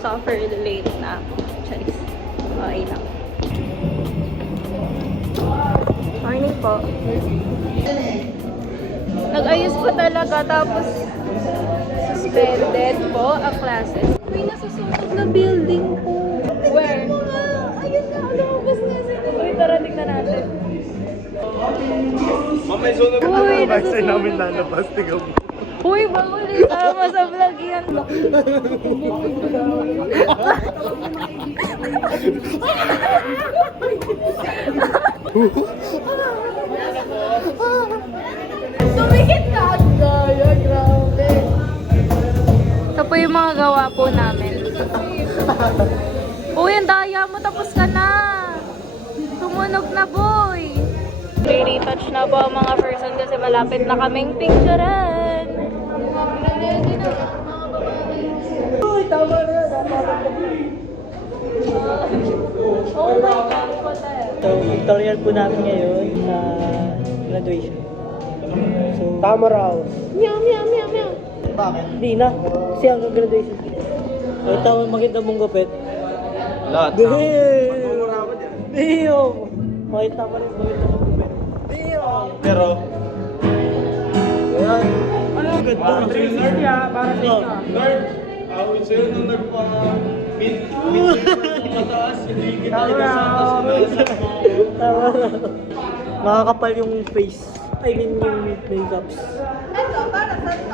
suffer late na ako. Charis. Okay lang. Morning po. Nag-ayos po talaga tapos suspended po ang classes. May nasusunog na building po. Where? Ayun na, lumabas na sila. Uy, tara, tignan natin. Mamay sunog na Uy, naman sa'yo namin nasusunog. lalabas. Tingnan mo. Uy, bawal isama sa vlog yan. Tumikit ka! Gaya, grabe. Ito po yung mga gawa po namin. Uy, ang daya mo, tapos ka na. Tumunog na, boy. Retouch na po ang mga person kasi malapit na kaming picturean. Uy, tama na. Oh my God, what So, tutorial po namin ngayon sa graduation. So, Tama raw. Meow, meow, meow, meow. bakit? Hindi na. Kasi ang graduation. So, ito ang maganda mong gupit. Lahat. Dio! Makita mo rin maganda mong gupit. Dio! Pero, Ayan. Ano ang ganda? para sa inyo. Para sa inyo. Lord, awit sa'yo nung nagpa-meet mataas, hindi kita ikasama sa nasa mo. Tama na. Makakapal yung face. I mean yung makeups.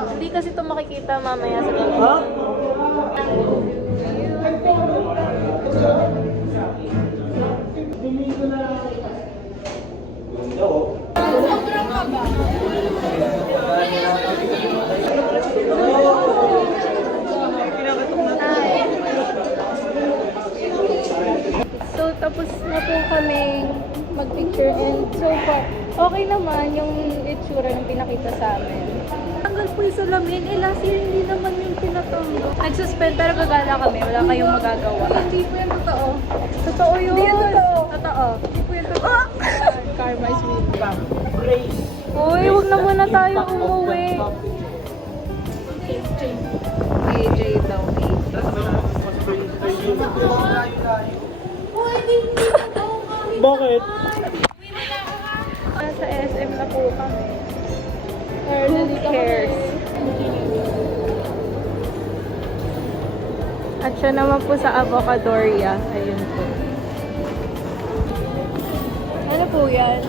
Hindi kasi ito makikita mamaya sa gabi. Ha? So, tapos na po kami mag-picture and so far, okay naman yung itsura ng pinakita sa amin. Tanggal po yung salamin, last year hindi naman yung pinatanggal. Nag-suspend pero gagala kami, wala kayong magagawa. Hindi po yung totoo. Totoo yun. Hindi yung totoo. Totoo. Hindi po yung totoo. Karma is real. Praise. Uy, huwag na muna tayo umuwi. AJ daw, Bakit? Nasa SM na po kami. Who cares? At siya naman po sa Avocadoria. Ayun po. Ano po yan?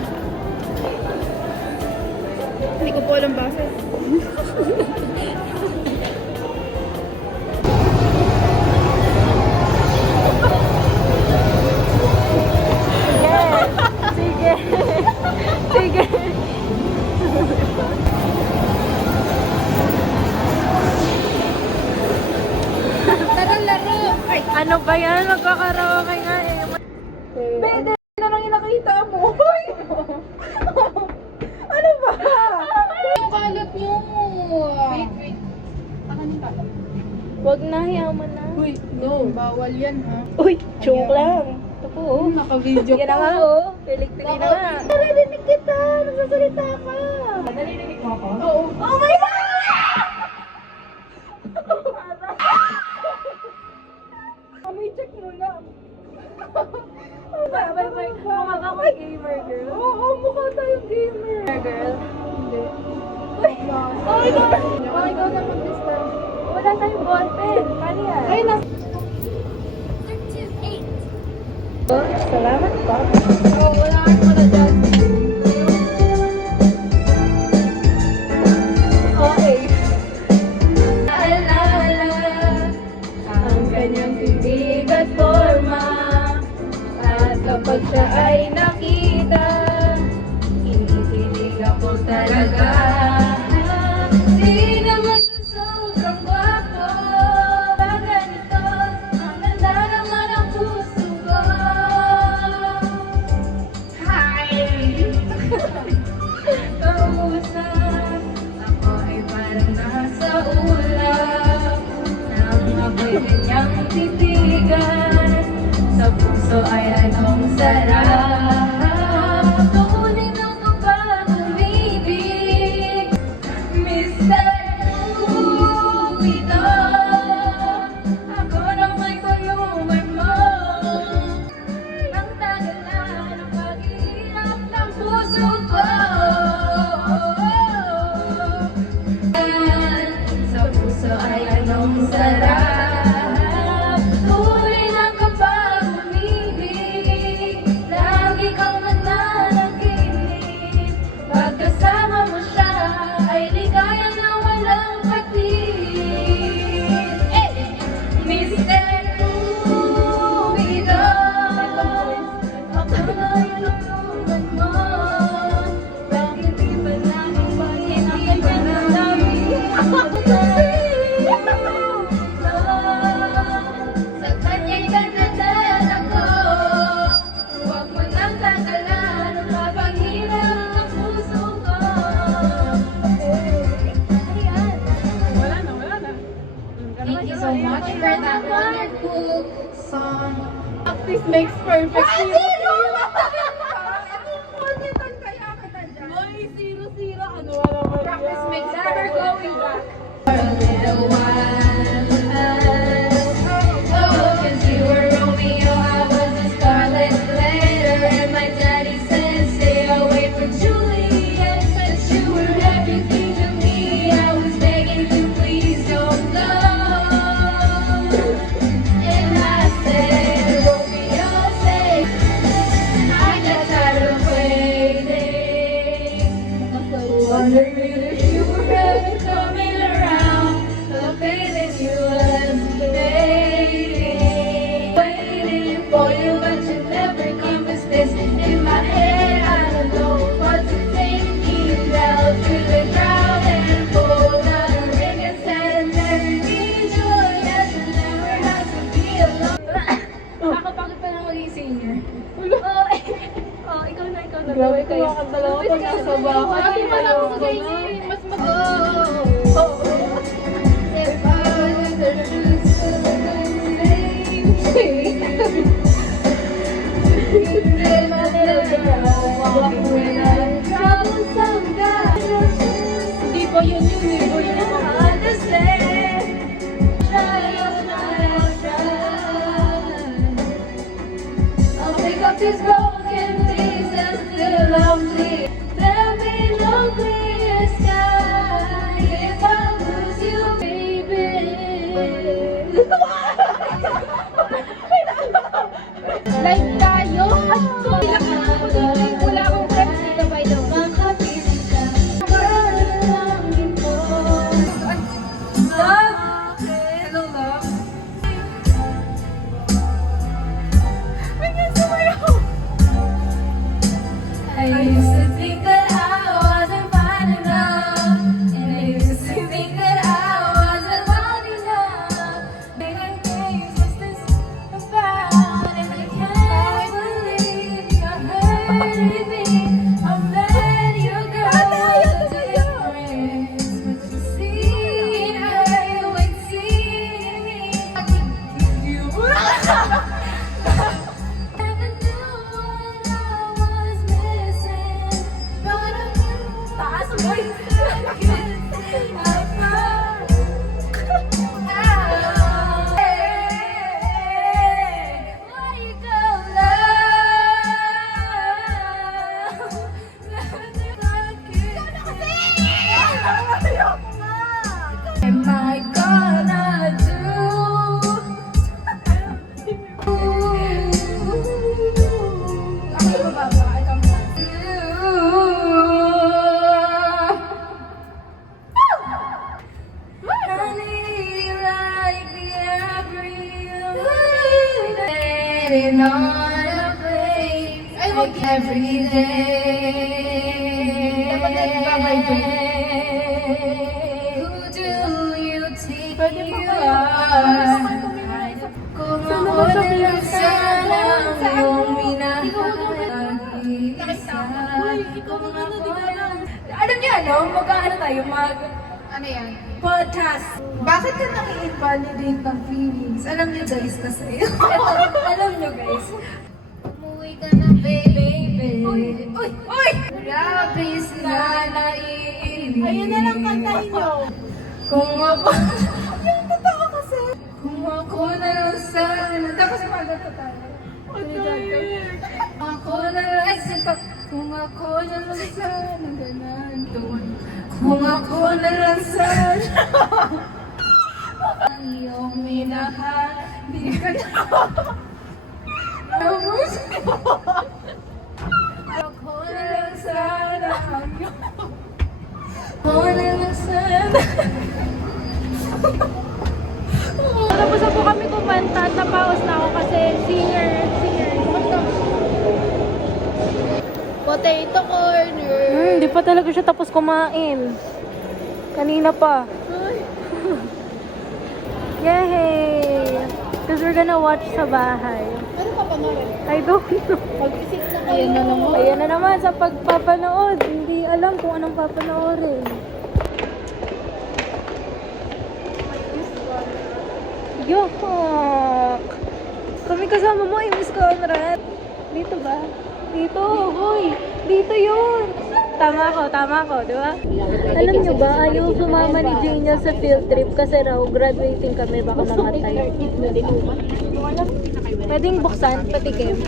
Hindi ko po alam basa. Sige. Sige. Tara laro. Ano ba yan? Magkakaraoke nga eh. Pwede na lang yung nakita mo. Hoy! Ano ba? Yung kalat mo. Wait, wait. Huwag na, yaman na. Uy, no, bawal yan ha. Uy, joke lang. Ito po, oh. Naka-video Yan na nga, oh. Pilik-pili na nga. Narinig kita. Nagsasalita ka. Narinig mo ako? Oo. Oh my God! May check mo na. Bye. Mukha ka may gamer, girl. Oo, mukha tayong gamer. Girl. Hindi. Uy! Oh my God! Oh, ikaw na mag-disturb. Wala tayong ballpen. Paano yan? Ay, na. Oh, salamat po. Oh, wala ka na dyan. Okay. Ang kanyang bibig at forma, at kapag siya ay nakita, kinikilig ako talaga. Di naman siya sobrang gwapo, pag ganito, ang ganda naman ang puso ko. Hi! Kausap, ako ay parang nasa ulap, nang ako'y kanyang titigan, sa puso ay anong sarap. Kukunin ang pag-umibig, Mr. Cupido. Ako naman sarap. Tuloy lang kapag umibig, lagi kang nananaginip. Pagkasama mo siya, ay ligaya na walang patid. Mr. Cupido, ako na yung tulungan mo. Bakit di ba namin sa kanya'y dadadaan ako. Huwag mo nang tanggalan ang mapaghirap ng puso ko. Ayan. Wala na. Thank you so much for that wonderful song. Practice makes perfect. Zero! Boy, 0-0. Ano wala ba Practice yan? makes never going back. For a little while. Oh, 'cause you were Romeo, I was a scarlet letter, and my daddy said stay away from Juliet, but you were everything to me. I was begging you, please don't go. And I said, Romeo, say, I got tired of waiting. Wondering if you were ever coming around. The faith that you left fading. Waiting for you, but you never come. It's this in my head. I don't know what to think. You fell through the crowd and pulled out a ring and said, never need you. Yes, you never have to be alone. Nakakapagod pa lang maging senior. Ikaw na. Grabe, tuwa ka talaga pag nasa bahay. Ate, wala ko sa Mas If I was the truth, then I'll never walk with a troublesome guy. Di ba yun eh? Boy, yun yung Understand. Try. I'll pick up these broken pieces till I'm clear. There'll be no clear sky if I lose you, baby. Live tayo? Wala akong friends dito, by the way. Hello, love. I used to think that I wasn't fine enough, and I used to think that I wasn't wild enough. Big things was this about, and I can't believe you're hurting me. I'm letting you go. The difference, but you see, I always see me. I can give you. Never knew what I was missing, but I knew taas mo I couldn't say I found out. Why you go love? Am I gonna do? Every day. Who do you think you are? Kung ako na lang sana yung minahal. Alam niyo ano? Mag-ano tayo? Ano yan? Podcast. Bakit ka nang i-invalidate ng feelings? Alam niyo guys kasi. Alam niyo guys. Umuwi ka na baby. Uy! Labis na naiinis. Ayun na lang kantahin nyo. Kung ako... Yung totoo kasi. Kung ako na lang sana... Tapos magato tayo. Ako na lang sana... Kung ako na lang sana... Ganan doon. Kung ako na lang sana... ang iyong minahal. Di ka na. Ako na lang sana ang iyong. Ako na lang sana. Tapos na po kami kumanta. Napaos na ako kasi singer. Potato corner. Hindi pa talaga siya tapos kumain. Kanina pa. Yay! Because we're gonna watch sa bahay. Ano pa panoorin? I don't know. Mag-isip na kayo. Ayan na naman. Ayan na naman sa pagpapanood. Hindi alam kung anong papanoorin. Yuck! Kami kasama mo, Miss Conrad. Dito ba? Dito, hoy! Dito yun! Tama ko, di ba? Alam nyo ba, ayaw sumama ni Janiel sa field trip kasi raw graduating kami, baka mamatay. Pwedeng buksan, patikim.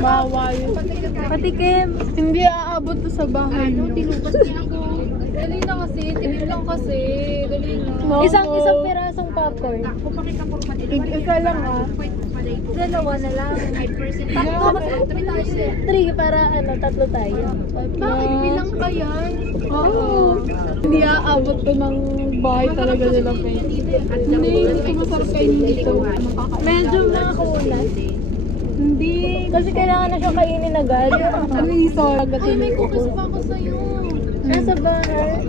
Bawal. Patikim. Hindi aabot to sa bahay. Tinupas niya ako. Dali na kasi, tingin lang kasi. Dali na. Isang pirasong popcorn. Isa lang ah. Dalawa na lang. Tatlo kasi. 3 para tatlo tayo. Bakit bilang pa yan? Oo. Hindi aabot to ng bahay talaga nila, friend. Hindi ko masarap kainin dito. Medyo makakulat. Hindi. Kasi kailangan na siya kainin agad. Ano yung sorry? Ay, may cookies pa ako sa'yo. Nasa bahay.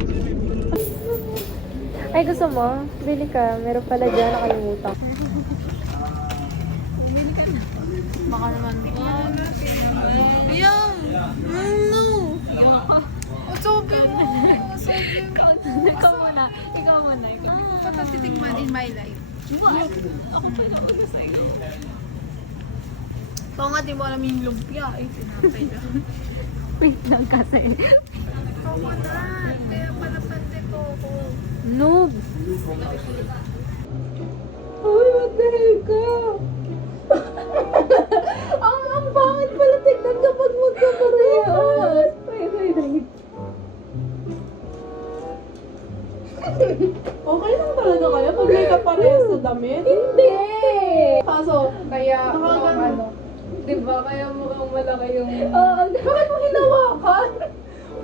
Ay, gusto mo? Bili ka. Meron pala dyan. Nakalimutan. Baka naman. Yum! No! Sabi mo! Sabi mo! Ikaw muna. Ako pa tatitigman in my life. Ako pa na una sa'yo. Oo nga, di mo alam yung lumpia eh. Tinapay na. Wait lang kasi. Coconut! Kaya pala pante ko ako. Noob! Uy, what the hell ka? ang pangit pala tignan kapag magkaparehas. Wait. Okay lang talaga kaya pag may kaparehas sa damit? Hindi! Kaso, kaya ano? Diba? Kaya mukhang malaki yung... bakit mo hinawakan?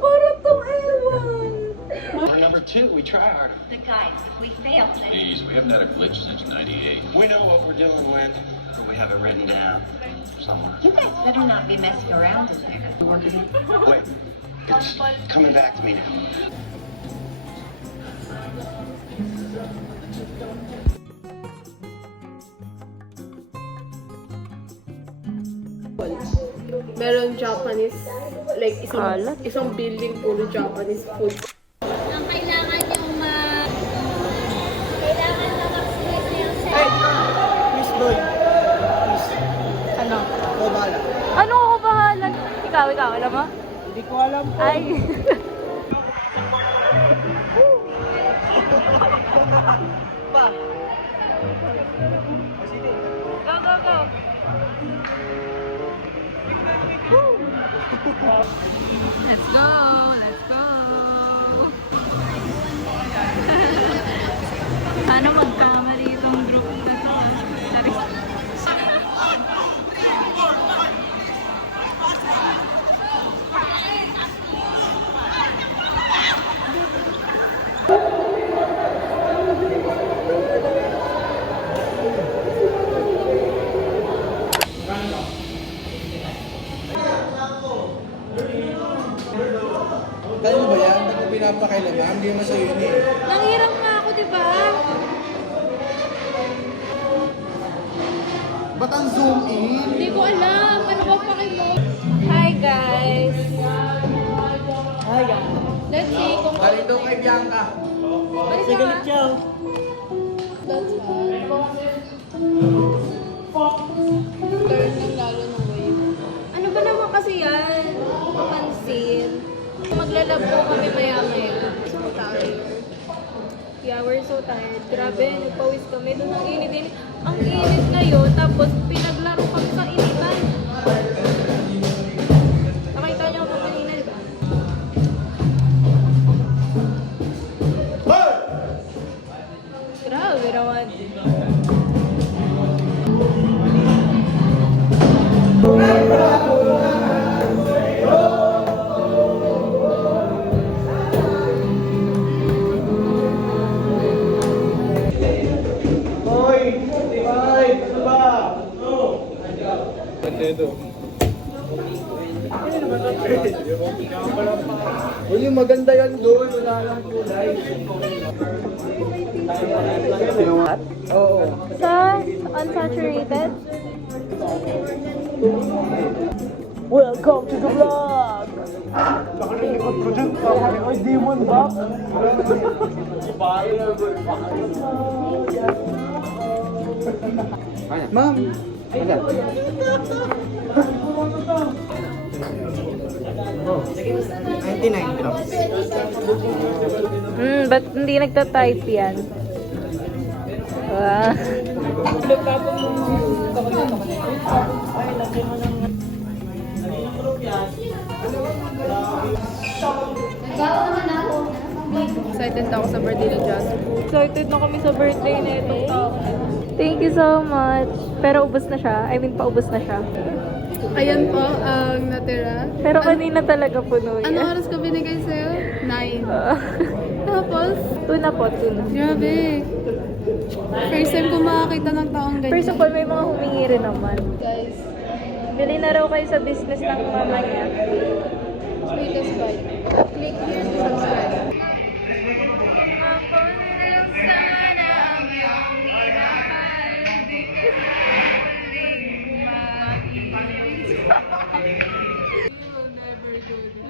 Parang tong ewan. For number 2, we try harder. The guys, if we fail, then Please, we haven't had a glitch since 98. We know what we're doing when we have it written down somewhere. you guys better not be messing around in there. Wait, it's coming back to me now. Meron Japanese, like Alat. isang building puro Japanese food. Ang kailangan yung kailangan na maximize na yung Miss Doy. Ano? Ikaw bala. Ano ako bahala? Ikaw, alam mo? Hindi ko alam po. Ay. Pa. Go. Let's go. Sana magkamali itong group na to. Kaya mo ba yan? Ba't mo pinapakailangan? Hindi mo sa'yo yun eh. Nanghiram nga ako, di ba? Ba't ang zoom in? Hindi ko alam. Ano ba pa kayo? Hi, guys. Let's see kung... Narito kay Bianca. Sige, galit siya. oh. That's Turn ng lalo ng wave. Ano ba naman kasi yan? Pansin. Maglalab po kami maya-maya. So tired. Yeah, we're so tired. Grabe, nagpawis kami. Doon ang init-init. Ang init ngayon, tapos pinaglaro kami sa initan. Nakita niyo ako kanina, di ba? Grabe naman. Ito. Uy, maganda yan doon. Wala lang kulay. Oo. Sa unsaturated? Welcome to the vlog! Ay, demon ba? Ma'am. Wala. Ba't hindi nagta-type yan? Wow. Excited na ako sa birthday ni Jasmine. Excited na kami sa birthday na ito. Thank you so much. Pero ubos na siya. I mean, paubos na siya. Ayan po ang natira. Pero kanina talaga puno yan. Ano oras ko binigay sa'yo? 9. Tapos, Tuna po, tuna. grabe. First time ko makakita ng taong ganyan. First of all, may mga humingi rin naman. Guys, bili na raw kayo sa business ng mama niya. Sweetest bite. Click here to subscribe.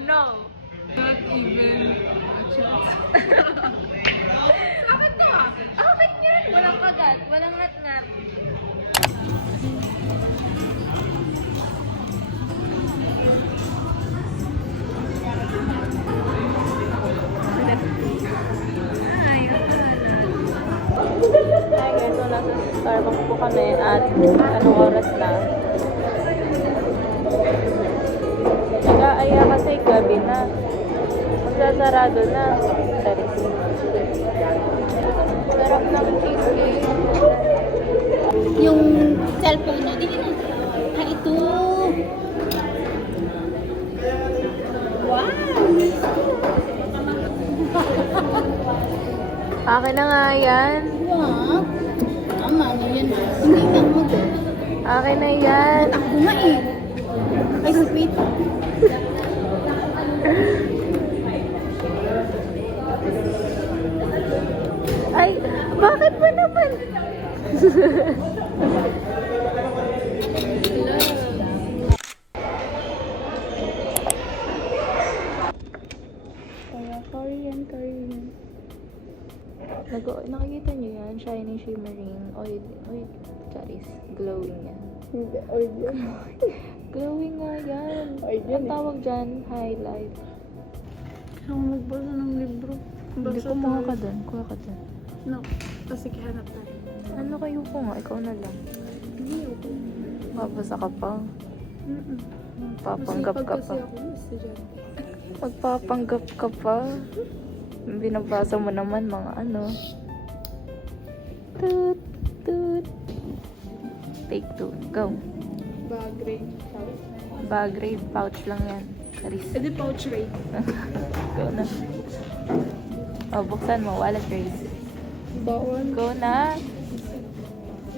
No. Not even a chance. Bakit to? Okay yan. Walang kagat. Walang ngat-ngat. Hi guys, so nasa Starbucks po kami at anong oras na? Nag-aaya kasi gabi na. Magsasarado na. Taris. Sarap ng cheesecake. Yung cellphone na, di na. Ah, ito. Wow! Akin na nga yan. Wow! Tama na yan. Hindi na mo. Akin na yan. Ako nga eh. Ay, wait. Ay, bakit mo naman? Kaya Korean. Nakikita niyo yan? Shiny, shimmering, oil, charis, glowing yan. Hindi, oil yan. Glowing nga yan. Oil yan Ang tawag dyan, highlight. Ako magbasa ng libro. Hindi ko mga ka dun. Kuha ka dun. No. Kasi hanap tayo. Ano kayo po nga? Ikaw na lang. Hindi ako. Mabasa ka pa. Papanggap Masipag ka kasi pa. ako, estudyante. Magpapanggap ka pa. Binabasa mo naman mga ano. Toot, toot. Take 2. Go. Bag raid. Bag raid. Pouch lang yan. Charis. Eh di pouch raid. Go na. O, buksan mo. Wallet raid. Bawal. Go na.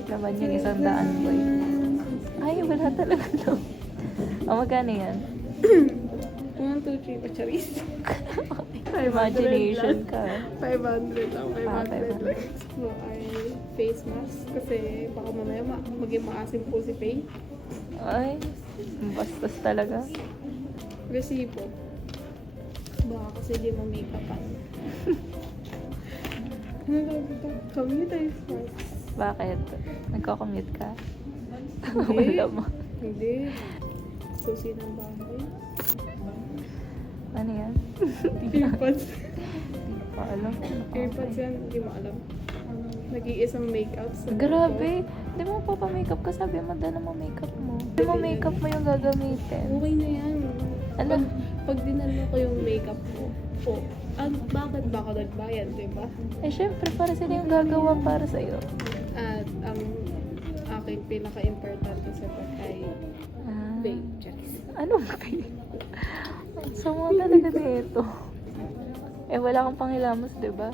Laban yung 100, boy. Ay, wala talaga to. O, magkano yan? 1, 2, 3, pacharis. Imagination ka. 500 lang. 500 lang. 500. No, ay face mask. Kasi baka mamaya maging maasim po si Faye. Ay, bastos talaga. Resibo. Baka kasi di mo make-upan. Ano lang ito? Commute first. Bakit? Nagko-commute ka? Hindi. Wala mo. Hindi. Susi ng bahay. Ano yan? Earpods. Hindi ko alam. Earpods yan. Hindi mo alam. Nag-iisang make-up sa Grabe. Di mo papamakeup ka. Sabi mo, dala mo makeup mo. Di mo makeup mo yung gagamitin. Okay na yan. Ano? Pag dinala ko yung makeup ko, bakit ba ako nagbayad, di ba? Eh, syempre, para sila yung gagawa para sa'yo. At ang aking pinaka-importante sa pagkain, Ah. babe, Charis. Anong babe? Sama talaga nito. Eh, wala kang panghilamos, di ba?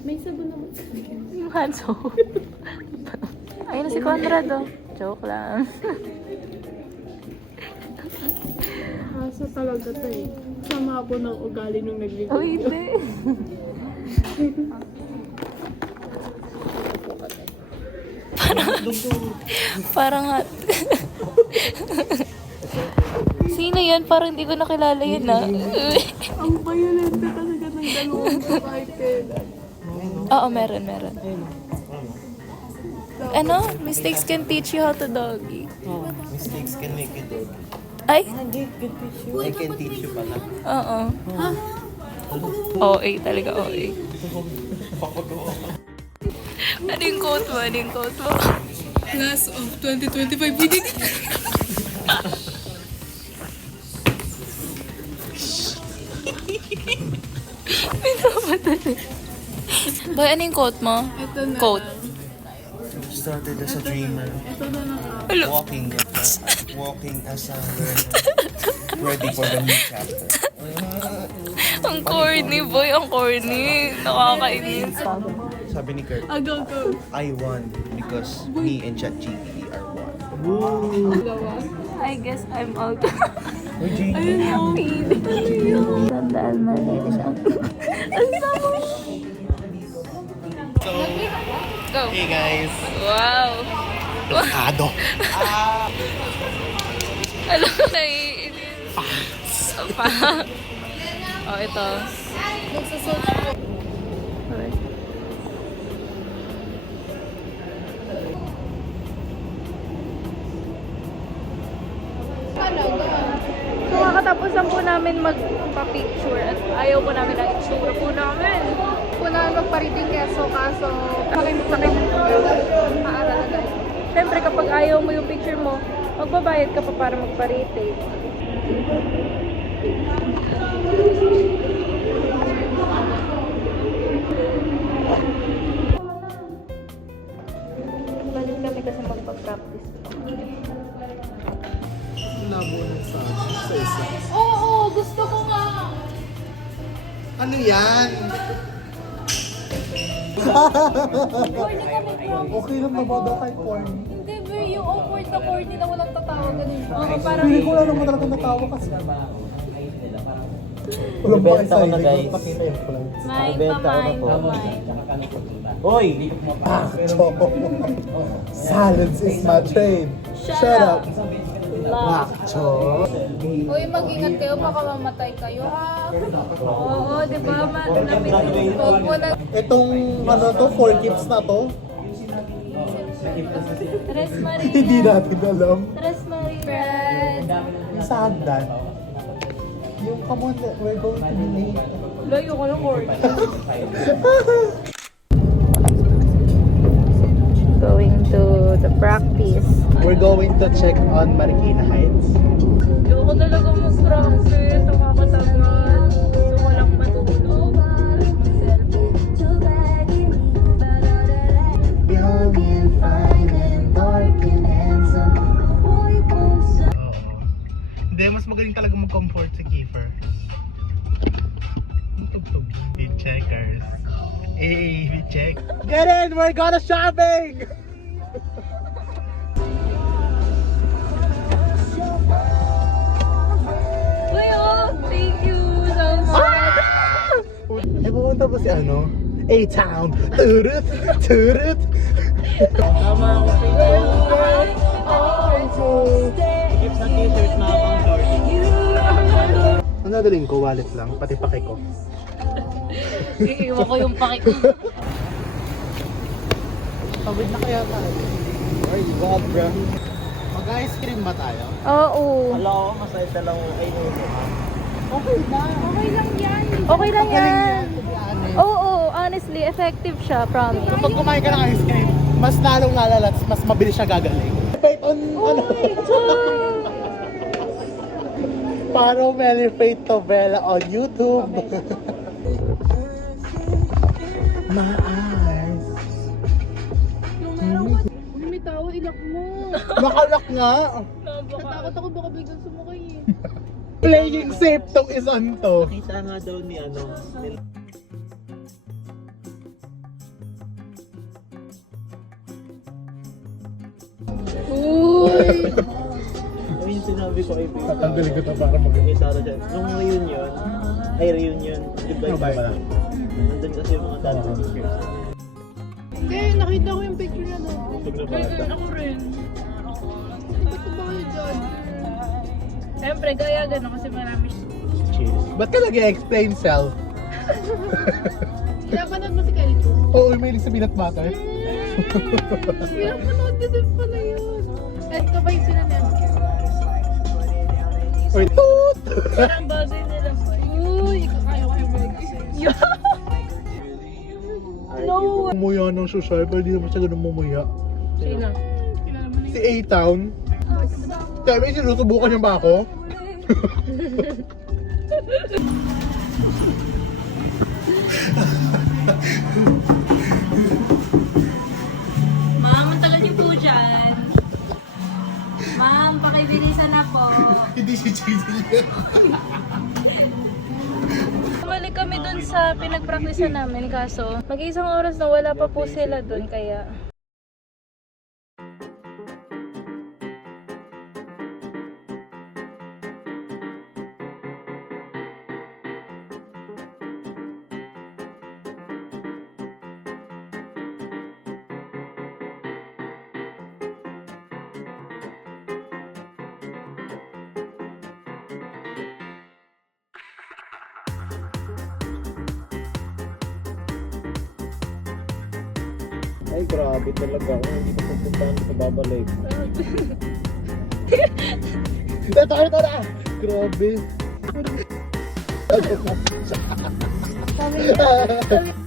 May sabon naman sa akin. Yung hand soap. Ayun na si Conrad, oh. Joke lang. Asa talaga to eh. Sama po ng ugali nung nag-review. Oh, hindi. Parang hot. Sino yan? Parang hindi ko nakilala yun ah. Ang violent ka talaga ng dalawang to kahit kailan. Oo, meron. Ano? Mistakes can teach you how to doggy. Mistakes can make you dog. Ay? I can teach you pala. Oo. OA talaga, OA. Ano yung quote mo? Class of 2025 hindi. Boy, ano yung quote mo? Ito na. Quote. Started as a dreamer. Ito na lang. Walking as a learner. Ready for the new chapter. Ang corny, boy. Ang corny. Nakakainis. Sabi ni Kurt, Go. I won because me and ChatGPT are one. I guess I'm out. Ayun mo. Tandaan mali siya. Ang sama. So, Go. hey guys. Wow. Ado. Alam ko na Oh, ito. Okay. So, kakatapos lang po namin magpa-picture at ayaw po namin ang itsura po namin. Po namin magpa-reading keso, kaso sakit paaral na dahil. Siyempre, kapag ayaw mo yung picture mo, magbabayad ka pa para magpa-retake. Balik kami kasi magpa-practice. Labo ng sa isa. Oo, gusto ko nga. Ano yan? Okay lang naman daw kay corny. Hindi, pero yung awkward na corny na walang tatawa ganun. Oo, parang Hindi ko lang naman talaga natawa kasi. Walang pa isa, hindi ko pakita yung plan. Hoy! Silence is my trade. Shut up. Macho. uy, mag-ingat kayo, baka mamatay kayo ha. Oo, di ba? Huwag mo na. Itong ano to, 4 kids na to, Tres hindi Maria. natin alam. Tres Maria. Saan dan? Yung come on, we're going to be late. Layo ko ng corny. Going to the practice. We're going to check on Marikina Heights. Ayoko talaga mag-practice. Nakakatagal. Gusto ko lang matulog. Young and fine and dark and handsome. Hindi, mas magaling talaga mag-comfort si Kiefer. Tugtog. Beat checkers. Hey, beat check. Get in! We're gonna shopping! Uy, oh, thank you so much. Eh, pupunta po si ano? A-Town! Turut! Turut! Tama ako sa Sikip sa t-shirt na pang short. Ang dadalhin ko, wallet lang, pati pake ko. Iiwan ko yung paki ko. Pagod na kaya tayo. Ay, God, bro. Mag-ice cream ba tayo? Oo. Wala ko, masaya lang ako kay Nuno. Okay lang yan. Oo, honestly, effective siya, promise. Kapag kumain ka ng ice cream, mas lalong lalala, mas mabilis siya gagaling. Wait on, ano? Paro Melifate Tovela on YouTube. My eyes. May tawa, ilak mo. Nakalak nga. Natakot ako baka biglang sumakay eh. Playing safe tong isan to. Nakita nga daw ni ano. Oo, I mean, sinabi ko ay Tatanggalin ko ito para mag- May Sarah dyan. Nung reunion, goodbye Ano ba party. Nandun kasi yung mga dance speakers. Hindi, nakita ko yung picture niya doon. Pag nabata. Ako rin. Ba't ba kayo dyan? Siyempre, gaya gano'n kasi marami siya. Cheers. Ba't ka nag-explain self? Pinapanood mo si Kelly Chu? Oo, may sa peanut butter. Pinapanood niya din pala yun. Eto ba yung sila na? Or toot! Parang bagay nila po. Uy, kaya ko yung balik kasi. No! Umuya ng social, pero hindi naman siya ganun mumuya. Sino? Si A-Town. Sabi, sinusubukan niya ba ako? Ma'am, ang tagal niyo po dyan. Ma'am, pakibilisan na po. Hindi si JD. Bumalik kami dun sa pinag-practice namin kaso mag-isang oras na wala pa po sila dun kaya Ay, grabe talaga. Kung hindi ko pupuntahan, hindi ko babalik. Ito na! Grabe. sabi